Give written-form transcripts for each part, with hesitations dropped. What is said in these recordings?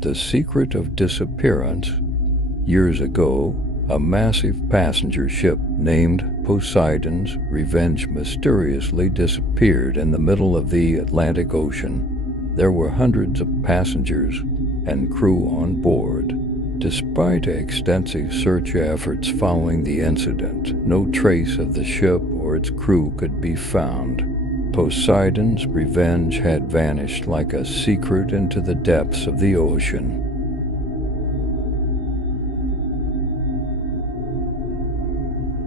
The secret of disappearance. Years ago, a massive passenger ship named Poseidon's Revenge mysteriously disappeared in the middle of the Atlantic Ocean. There were hundreds of passengers and crew on board. Despite extensive search efforts following the incident, no trace of the ship or its crew could be found. Poseidon's Revenge had vanished like a secret into the depths of the ocean.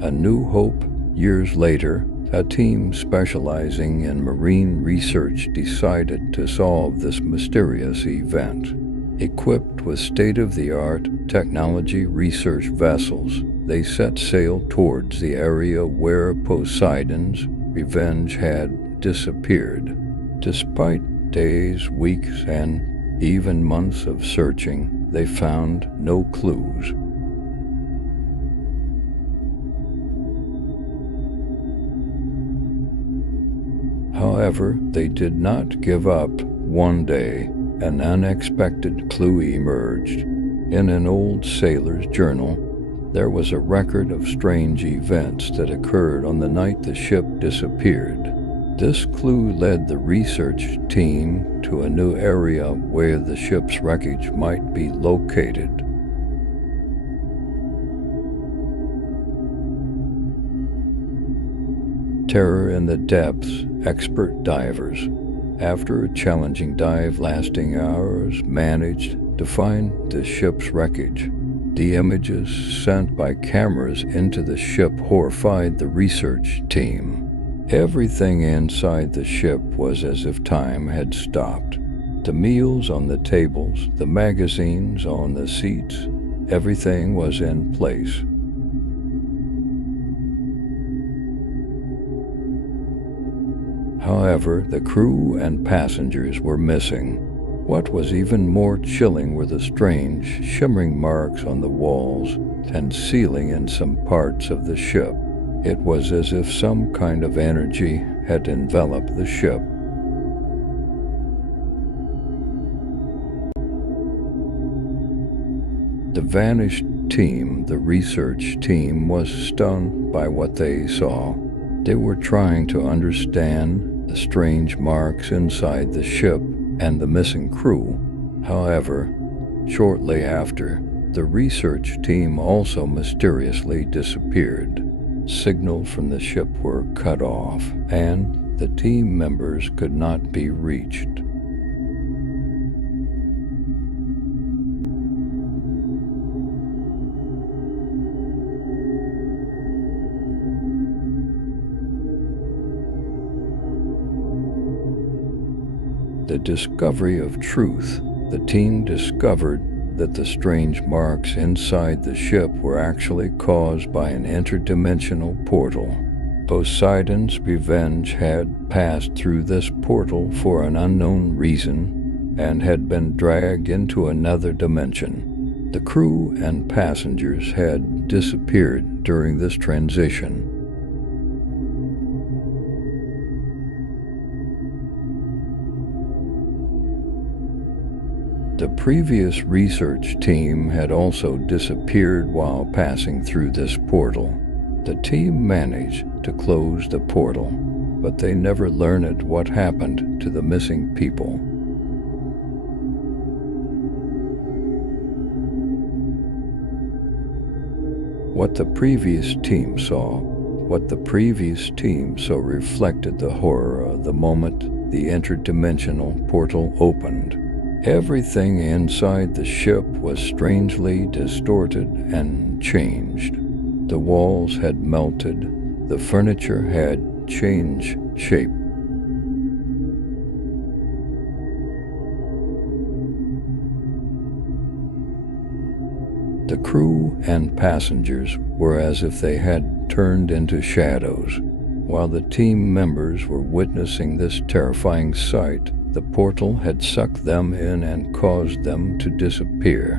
A New Hope. Years later, a team specializing in marine research decided to solve this mysterious event. Equipped with state-of-the-art technology research vessels, they set sail towards the area where Poseidon's Revenge had disappeared. Despite days, weeks, and even months of searching, they found no clues. However, they did not give up. One day, an unexpected clue emerged. In an old sailor's journal, there was a record of strange events that occurred on the night the ship disappeared. This clue led the research team to a new area where the ship's wreckage might be located. Terror in the depths. Expert divers, after a challenging dive lasting hours, managed to find the ship's wreckage. The images sent by cameras into the ship horrified the research team. Everything inside the ship was as if time had stopped. The meals on the tables, the magazines on the seats, everything was in place. However, the crew and passengers were missing. What was even more chilling were the strange, shimmering marks on the walls and ceiling in some parts of the ship. It was as if some kind of energy had enveloped the ship. The vanished team, the research team, was stunned by what they saw. They were trying to understand the strange marks inside the ship and the missing crew. However, shortly after, the research team also mysteriously disappeared. Signals from the ship were cut off, and the team members could not be reached. The discovery of truth. The team discovered that the strange marks inside the ship were actually caused by an interdimensional portal. Poseidon's Revenge had passed through this portal for an unknown reason and had been dragged into another dimension. The crew and passengers had disappeared during this transition. The previous research team had also disappeared while passing through this portal. The team managed to close the portal, but they never learned what happened to the missing people. What the previous team saw reflected the horror of the moment the interdimensional portal opened. Everything inside the ship was strangely distorted and changed. The walls had melted, the furniture had changed shape. The crew and passengers were as if they had turned into shadows. While the team members were witnessing this terrifying sight, the portal had sucked them in and caused them to disappear.